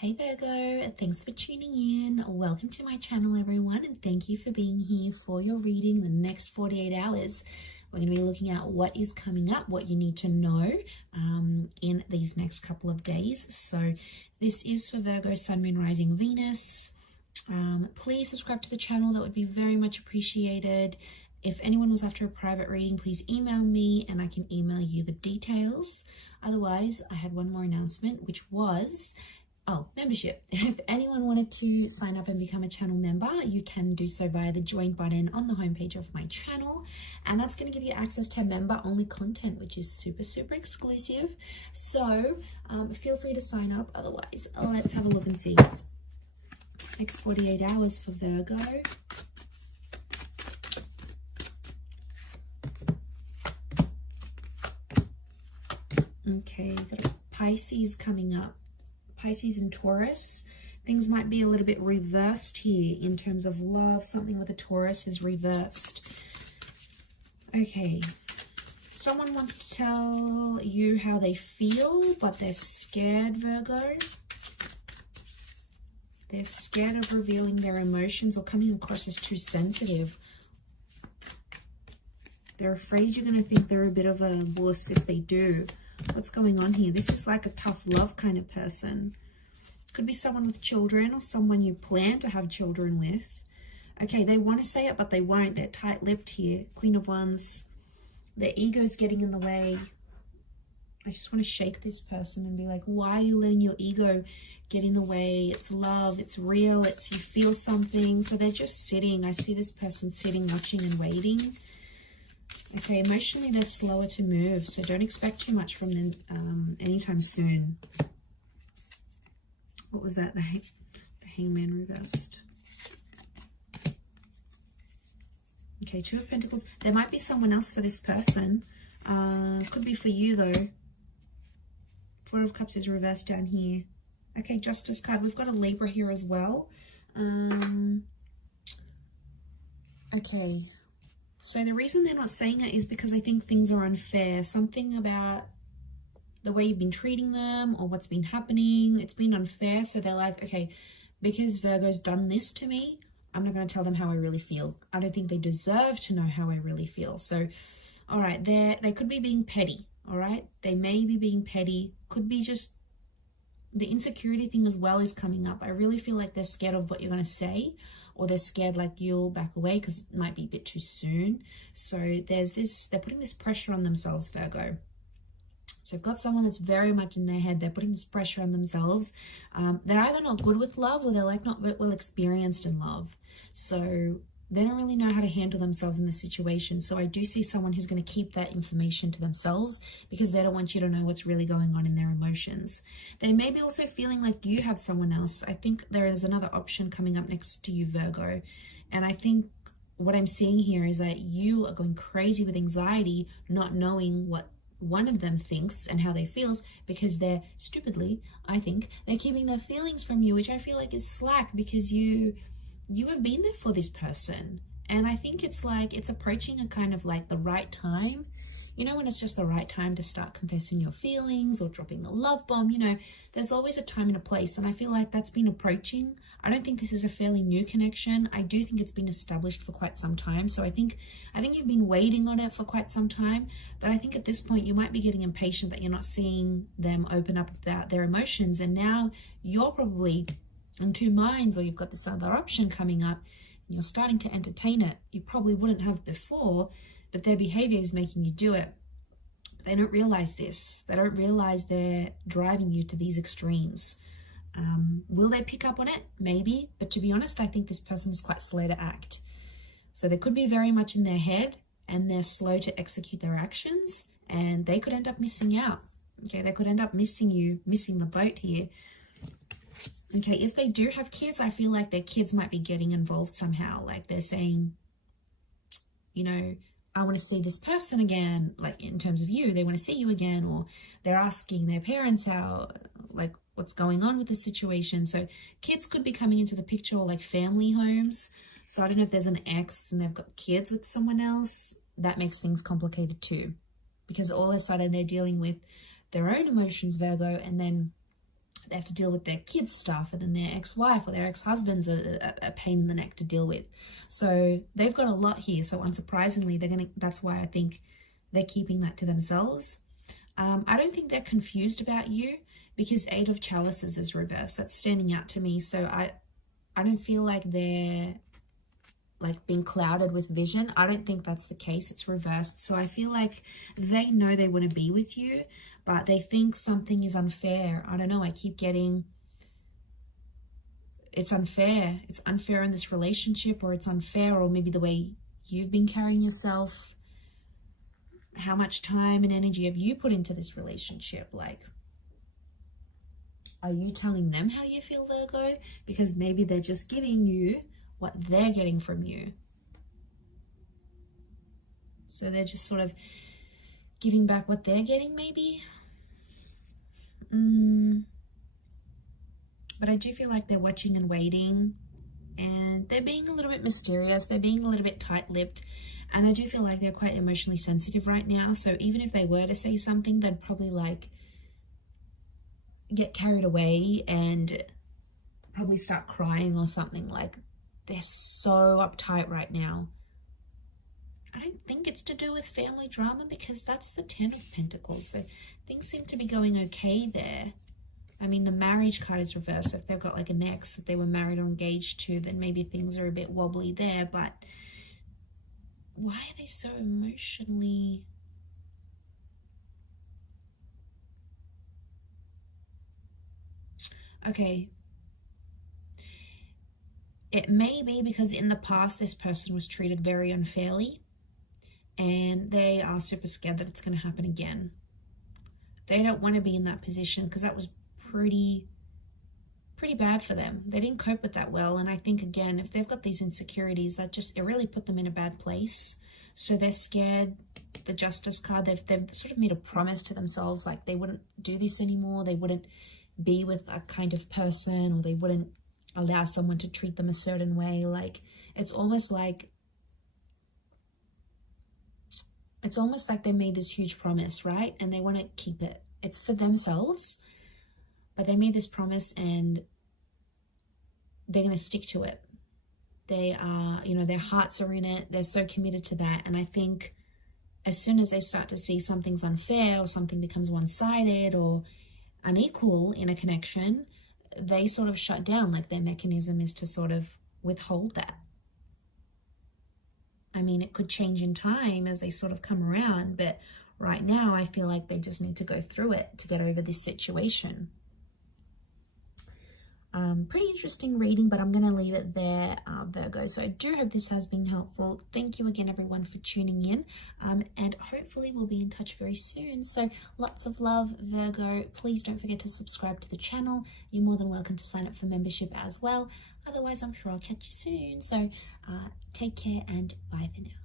Hey Virgo, thanks for tuning in. Welcome to my channel, everyone, and thank you for being here for your reading the next 48 hours. We're going to be looking at what is coming up, what you need to know in these next couple of days. So this is for Virgo, Sun, Moon, Rising, Venus. Please subscribe to the channel. That would be very much appreciated. If anyone was after a private reading, please email me and I can email you the details. Otherwise, I had one more announcement, which was membership. If anyone wanted to sign up and become a channel member, you can do so via the join button on the homepage of my channel, and that's going to give you access to member only content, which is super exclusive. So feel free to sign up. Otherwise, let's have a look and see. Next 48 hours for Virgo. Okay, got a Pisces coming up. Pisces and Taurus. Things might be a little bit reversed here in terms of love. Something with a Taurus is reversed. Okay. Someone wants to tell you how they feel, but they're scared, Virgo. They're scared of revealing their emotions or coming across as too sensitive. They're afraid you're going to think they're a bit of a wuss if they do. What's going on here? This is like a tough love kind of person. Could be someone with children or someone you plan to have children with. Okay, they want to say it, but they won't. They're tight-lipped here. Queen of Wands. Their ego's getting in the way. I just want to shake this person and be like, why are you letting your ego get in the way? It's love. It's real. It's you feel something. So they're just sitting. I see this person sitting, watching and waiting. Okay, emotionally they're slower to move, so don't expect too much from them anytime soon. What was that? The Hangman reversed. Okay, Two of Pentacles. There might be someone else for this person. Could be for you though. Four of Cups is reversed down here. Okay, Justice card. We've got a Libra here as well. Okay. So the reason they're not saying it is because I think things are unfair. Something about the way you've been treating them or what's been happening, it's been unfair. So they're like, okay, because Virgo's done this to me, I'm not going to tell them how I really feel. I don't think they deserve to know how I really feel. So, all right, they could be being petty, all right? They may be being petty. Could be just the insecurity thing as well is coming up. I really feel like they're scared of what you're going to say, or they're scared like you'll back away because it might be a bit too soon. So there's this, they're putting this pressure on themselves, Virgo. So you've got someone that's very much in their head. They're putting this pressure on themselves. They're either not good with love or they're like not well experienced in love. So they don't really know how to handle themselves in the situation. So I do see someone who's going to keep that information to themselves because they don't want you to know what's really going on in their emotions. They may be also feeling like you have someone else. I think there is another option coming up next to you, Virgo. And I think what I'm seeing here is that you are going crazy with anxiety, not knowing what one of them thinks and how they feels because they're stupidly, I think, they're keeping their feelings from you, which I feel like is slack because you have been there for this person. And I think it's like, it's approaching a kind of like the right time. You know, when it's just the right time to start confessing your feelings or dropping the love bomb, you know, there's always a time and a place. And I feel like that's been approaching. I don't think this is a fairly new connection. I do think it's been established for quite some time. So I think you've been waiting on it for quite some time. But I think at this point, you might be getting impatient that you're not seeing them open up about their emotions. And now you're probably in two minds, or you've got this other option coming up and you're starting to entertain it. You probably wouldn't have before, but their behavior is making you do it. But they don't realize this. They don't realize they're driving you to these extremes. Will they pick up on it? Maybe. But to be honest, I think this person is quite slow to act. So they could be very much in their head and they're slow to execute their actions, and they could end up missing out. Okay, they could end up missing you, missing the boat here. Okay, if they do have kids, I feel like their kids might be getting involved somehow. Like they're saying, you know, I want to see this person again, like in terms of you, they want to see you again, or they're asking their parents how, like what's going on with the situation. So kids could be coming into the picture, or like family homes. So I don't know if there's an ex and they've got kids with someone else. That makes things complicated too, because all of a sudden they're dealing with their own emotions, Virgo, and then they have to deal with their kids' stuff, and then their ex-wife or their ex-husband's a pain in the neck to deal with. So they've got a lot here. So unsurprisingly, that's why I think they're keeping that to themselves. I don't think they're confused about you, because 8 of Chalices is reversed. That's standing out to me. So I don't feel like they're like being clouded with vision. I don't think that's the case. It's reversed. So I feel like they know they want to be with you, but they think something is unfair. I don't know. I keep getting, it's unfair. It's unfair in this relationship, or it's unfair, or maybe the way you've been carrying yourself. How much time and energy have you put into this relationship? Like, are you telling them how you feel, Virgo? Because maybe they're just giving you what they're getting from you. So they're just sort of giving back what they're getting, maybe. But I do feel like they're watching and waiting, and they're being a little bit mysterious. They're being a little bit tight-lipped, and I do feel like they're quite emotionally sensitive right now. So even if they were to say something, they'd probably like get carried away and probably start crying or something. Like, they're so uptight right now. I don't think it's to do with family drama, because that's the 10 of Pentacles. So things seem to be going okay there. I mean, the marriage card is reversed. So if they've got like an ex that they were married or engaged to, then maybe things are a bit wobbly there. But why are they so emotionally... Okay. It may be because in the past this person was treated very unfairly, and they are super scared that it's going to happen again. They don't want to be in that position, because that was pretty bad for them. They didn't cope with that well. And I think, again, if they've got these insecurities, it really put them in a bad place. So they're scared. The Justice card, they've sort of made a promise to themselves, like they wouldn't do this anymore. They wouldn't be with a kind of person, or they wouldn't allow someone to treat them a certain way. Like, it's almost like they made this huge promise, right? And they want to keep it. It's for themselves, but they made this promise and they're going to stick to it. They are, their hearts are in it. They're so committed to that. And I think as soon as they start to see something's unfair, or something becomes one-sided or unequal in a connection, they sort of shut down. Like, their mechanism is to sort of withhold that. I mean, it could change in time as they sort of come around, but right now I feel like they just need to go through it to get over this situation. Pretty interesting reading, but I'm going to leave it there, Virgo. So I do hope this has been helpful. Thank you again, everyone, for tuning in, and hopefully we'll be in touch very soon. So lots of love, Virgo. Please don't forget to subscribe to the channel. You're more than welcome to sign up for membership as well. Otherwise, I'm sure I'll catch you soon. So take care, and bye for now.